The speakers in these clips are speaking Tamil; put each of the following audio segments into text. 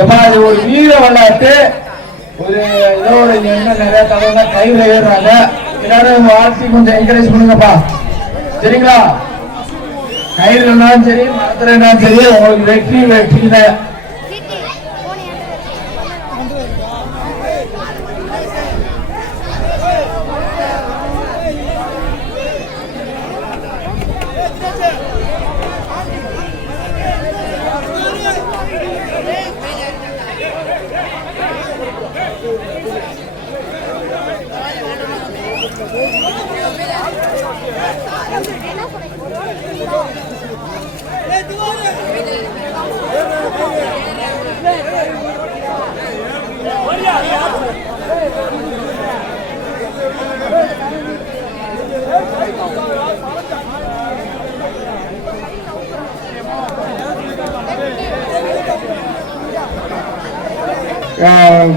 ஏப்பா இது ஒரு வீர விளையாட்டு. ஒரு இதோட என்ன நிறைய தகவல் கையில் ஏறுறாங்க. எல்லாரும் வாழ்த்தி கொஞ்சம் என்கரேஜ் பண்ணுங்கப்பா. சரிங்களா? கயிறு சரி மரத்துல சரி உங்களுக்கு வெற்றி வெற்றி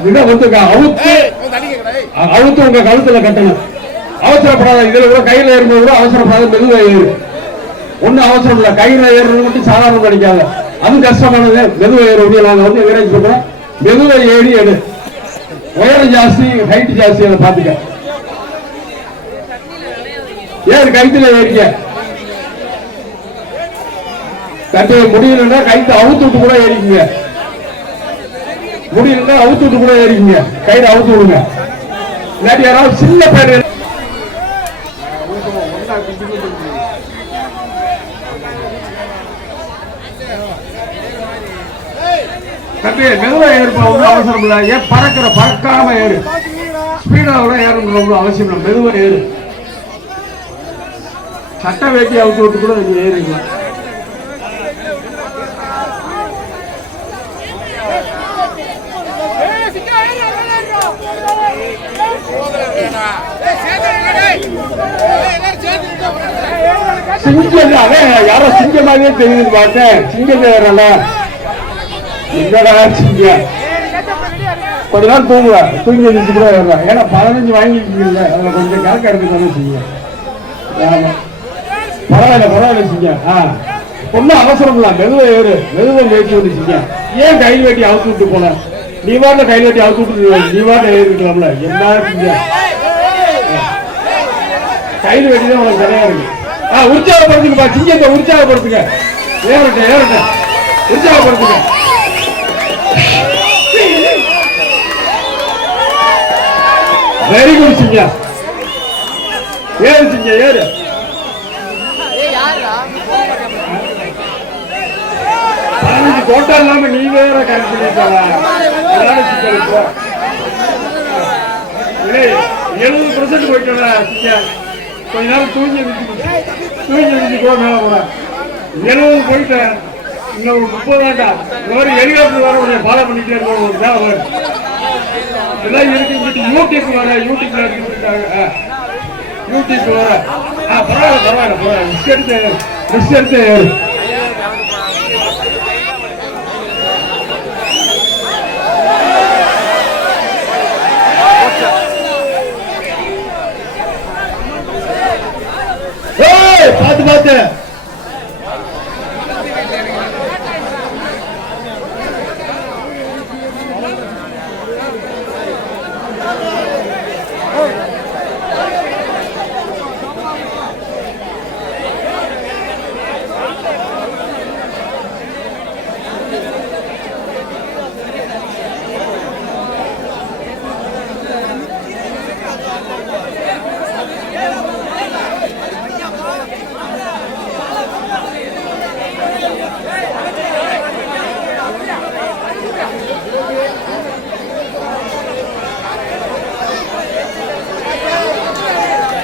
இதை வந்து அவுத்து. அவுத்து உங்க கழுத்துல கட்டணும். அவசரப்படாத இதுல கூட கையில ஏறும்போது கூட அவசரப்படாத மெதுவா ஏறு. ஒண்ணும் அவசரம் இல்ல. கையில ஏறுறது மட்டும் சாதாரண கிடைக்காது அது கஷ்டமானது. மெதுவா ஏறு. முடியும் நாங்க வந்து எங்கேயும் சொல்றோம். மெதுவா ஏறி எடு. உயரம் ஜாஸ்தி ஹைட் ஜாஸ்தி அதை பாத்துக்க ஏறு கைத்துல ஏறிக்க. கட்டு முடியலன்னா கைத்தை அவுத்து விட்டு கூட ஏறிக்குங்க. முடியலன்னா அவுத்து விட்டு கூட ஏறிக்குங்க. கையில அவுத்து விடுங்க. இல்லாட்டி யாராவது சின்ன பேர் தம்பி மெதுவா ஏறுப்பா ஒன்றும் அவசரம் இல்லை. ஏன் பறக்கிற பறக்காம ஏறு. ஸ்பீடா கூட ஏறணும் ஒன்றும் அவசியம் இல்லை. மெதுவா ஏறு. சட்டை வேட்டி அவுத்து விட்டு கூட நீங்க ஏறிக்கலாம் சிங்கம் யாரோ சிங்கமாவே தெரியுது பார்த்தேன். சிங்கம் ஏறல என்னடா? சிங்கம்? கொஞ்ச நாள் தூங்குவேன் தூங்கி எழுந்து கூட ஏன்னா பதினஞ்சு வாங்கிருக்கீங்கல்ல அதுல கொஞ்சம் கணக்காக எடுத்து வந்து செய்யுங்க ஆமா. பரவாயில்ல பரவாயில்ல சிங்கம். ஆ. ஒன்றும் அவசரம் இல்லை. மெதுவை ஏறு. மெதுவை முயற்சி பண்ணி சிங்கம். ஏன் கையில் வெட்டி அவுத்து விட்டு போன? நீ வாட்ட கையில் வெட்டி அவுத்து விட்டு நீ வாட்ட ஏறிக்கலாம்ல என்ன செய்ய கையில் வெட்டி தான் உனக்கு சரியா இருக்கு. உற்சாகப்படுத்துங்கப்பா சிங்கத்தை உற்சாகப்படுத்துங்க. ஏறட்ட ஏறட்ட உற்சாகப்படுத்துங்க. வெரி குட் சிங்கா. ஏறு சிங்க ஏறு. பதினஞ்சு கோட்டா இல்லாம நீ வேற கரெக்ட் பண்ணிட்டாங்க எழுபது பர்சன்ட் போயிட்டா சிங்க. கொஞ்ச நேரம் தூங்கி தூங்கி இருந்துச்சு போ மேல போற எழுபது போயிட்டேன் இன்னும் முப்பது வேண்டாம் ஒரு ஹெலிகாப்டர் வர உடனே ஃபாலோ பண்ணிட்டே இருக்கணும் ஒரு மேல வரும் எல்லாம் இருக்கு யூடியூப் வர யூடியூப்ல இருக்காங்க யூடியூப் வர. ஆ பரவாயில்ல பரவாயில்ல பரவாயில்ல. மிஸ் எடுத்து மிஸ் எடுத்து ஏய், பாத்து பாத்து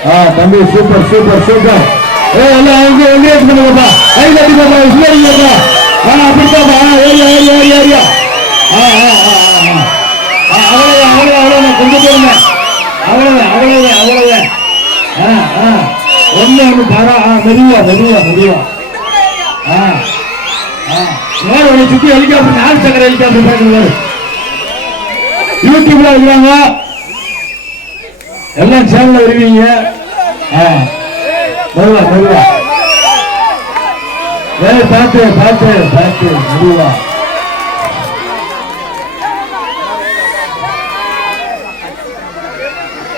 ஆ தம்பி சூப்பர் சூப்பர் சூப்பர் ஏ எல்லாம் அவங்க எங்கேஜ் பண்ணுங்கப்பா கை ஆ அப்படித்தாப்பா ஆ ஏரியா ஏரியா ஏரியா ஏரியா ஆ ஆ ஆ ஆ ஆ. அவ்வளவு அவ்வளவு அவ்வளவு கொஞ்சம் போடுங்க அவ்வளவு ஆ ஆ. ஒண்ணு ஒண்ணு பாரா. ஆ மெதுவா மெதுவா மெதுவா. ஆ ஆ. வேற ஒரு சுத்தி ஹெலிகாப்டர் நாலு சக்கர ஹெலிகாப்டர் பார்க்குறது யூடியூப்ல இருக்கிறாங்க எல்லாம் சேனல்ல வருவீங்க. ஆ, வருவா ஏ ஏய் பார்த்து பார்த்து பார்த்து மெதுவா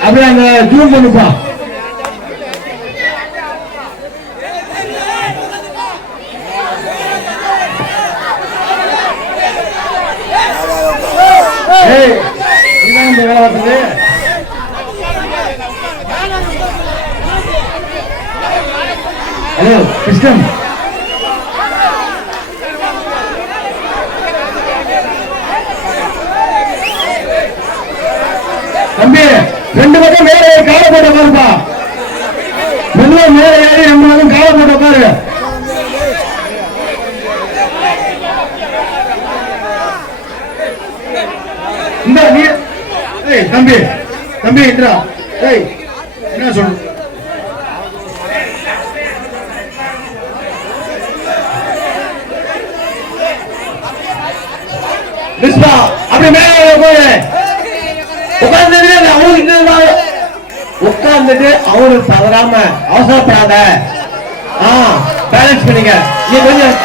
அப்படியே அந்த ஜூம் பண்ணுப்பா. கிருஷ்ணன் தம்பி ரெண்டு பக்கம் மேல ஏறி போட்ட பாருப்பா மேல ஏறி நம்ம வந்து காலை போட்ட பாரு இந்த நீ ஏய் தம்பி தம்பி இந்திரா ஏய் என்ன சொல்லு மிஸ்பா அப்படி மேல போய். உட்கார்ந்துட்டு அவனுக்கு உட்கார்ந்துட்டு அவரு தவறாம அவசரப்படாத. பேலன்ஸ் பண்ணுங்க நீ கொஞ்சம்.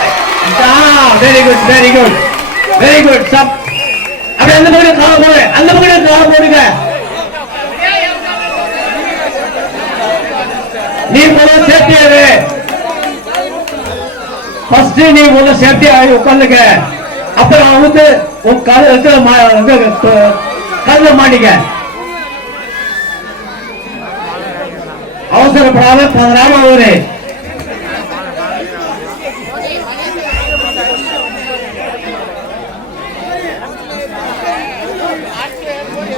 Very good very good very good sub அப்படி அந்த பக்கம் கால போடு. அந்த பக்கம் கால போடுங்க நீ முதல்ல சேஃப்டி ஆகு ஃபர்ஸ்ட் நீ முதல்ல சேஃப்டி ஆகி உட்காந்துக்க அப்புறம் வந்து உன் கால கல்ல மாட்டிக்க. அவசரப்படாம பதறாம ஒரு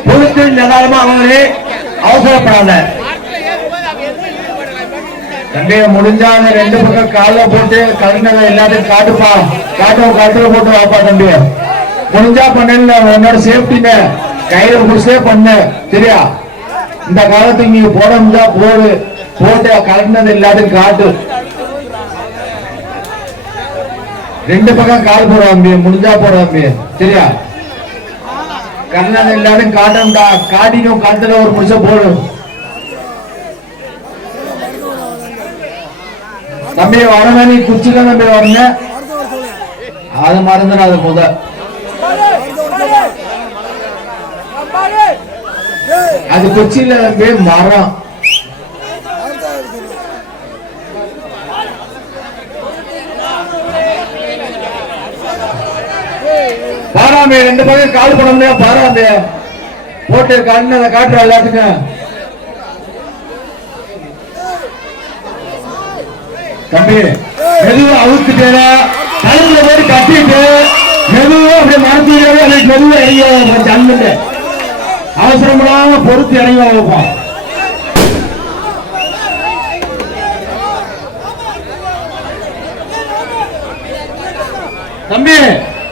பொறுத்து நிதானமா அவரு அவசரப்படாத. தம்பி முடிஞ்சா அந்த ரெண்டு பக்கம் கால்ல போட்டு கருணவை எல்லாத்தையும் காட்டுப்பா. காட்டுவ கட்டுல போட்டு வாப்பா தம்பி. முடிஞ்சா பண்ணல உன்னோட சேஃப்டிங்க கையில புடிச்சே பண்ணு. சரியா? இந்த காலத்துக்கு நீங்க போட முடிஞ்சா போடு. போட்டு கலந்தது எல்லாத்தையும் காட்டு. ரெண்டு பக்கம் கால் போடுற முடிஞ்சா போடுற சரியா? கண்ணன் எல்லாரும் காட்டணும்டா. காட்டினும் காட்டுல ஒரு முடிச்ச போடும் தம்பி வரணும் நீ குச்சில தம்பி வரணும் அது மறந்துடாது முத. அது குச்சியில தம்பி மரம். பாராமே ரெண்டு பக்கம் கால் பண்ண முடியாது பாராமே. போட்டு கண்ணு அதை காட்டுற எல்லாத்துக்கும். தம்பி மெதுவா அவுத்துட்டு கழுத்துல போய் கட்டிட்டு மெதுவா அப்படியே மரத்தூரியாவே எனக்கு மெதுவா இறங்கி அண்ணன். அவசரப்படாம பொறுத்து இறங்கி வைப்போம் தம்பி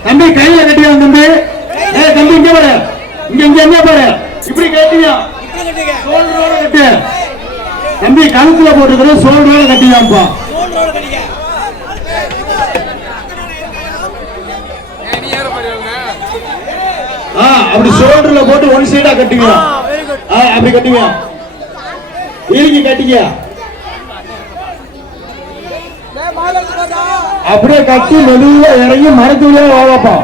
தம்பி கையில கட்டியா தம்பி? ஏ தம்பி இங்க பாரு. இங்க இங்க என்ன பாரு. இப்படி கட்டியா? தம்பி கழுத்துல போட்டுக்கிற சோல்டரோட கட்டியாப்பா அப்படி ஷோல்டர்ல போட்டு ஒன் சைடா கட்டுங்க அப்படி கட்டுங்க இறுக்கி கட்டிங்க அப்படியே கட்டி மெதுவா இறங்கி மரத்துலயே வாழப்பா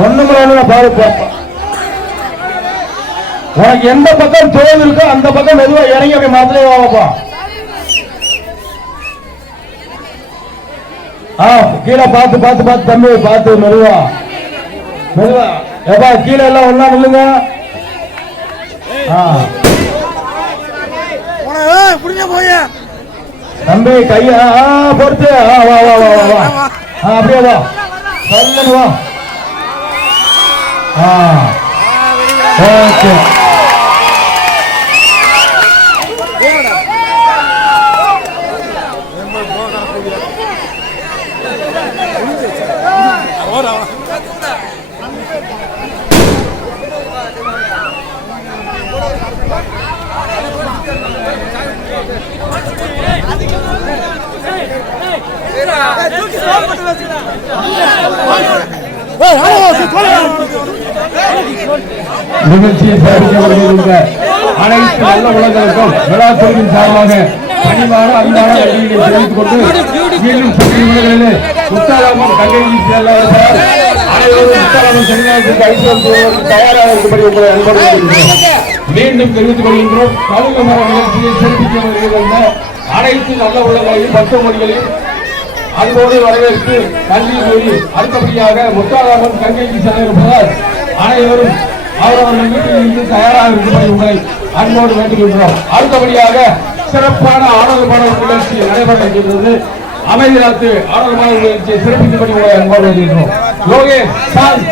ஒண்ணுமில்ல பாரு பாப்பா உனக்கு எந்த பக்கம் தோல் இருக்கோ அந்த பக்கம் மெதுவா இறங்கி அப்படி மரத்துலயே வாழப்பா ஆ கீழே பார்த்து பார்த்து பார்த்து தம்பி பார்த்து மெதுவா. மெதுவா. ஏப்பா கீழே எல்லாம் ஒன்னா நில்லுங்க. ஆ. புடிங்க தம்பி கையா பொறுத்து. ஆ, வா வா வா வா வா. ஆ, அப்படியே வா. சொல்லுங்க வா. ஆ. ஓகே. நிகழ்ச்சியை சிறப்பிக்க அனைத்து நல்ல உலகங்களுக்கும் விழாக்குழுவின் சார்பாக பணிவான அன்பான நன்றிகளை தெரிவித்துக் கொண்டு மீண்டும் சுற்றி உலகளிலே முத்தாராமன் கங்கையை செல்லாத அனைவரும் மீண்டும் தெரிவித்துக் கொள்கின்றோம். கவுங்க மர நிகழ்ச்சியை சிறப்பிக்க அனைத்து நல்ல உலகங்களையும் பத்து அன்போடு வரவேற்று நன்றி கூறி அடுத்தபடியாக முத்தாராமன் கங்கைக்கு செல்ல இருப்பதால் அனைவரும் அவரவர்கள் வீட்டில் இருந்து தயாராக இருப்பதை உங்களை அன்போடு வேண்டுகின்றோம். அடுத்தபடியாக சிறப்பான ஆடல் பாடல் நிகழ்ச்சி நடைபெற இருக்கின்றது. அமைதி காத்து ஆடல் பாடல் நிகழ்ச்சியை சிறப்பிக்கும்படி உங்களை அன்போடு வருகின்றோம் யோகேஷ் சாங்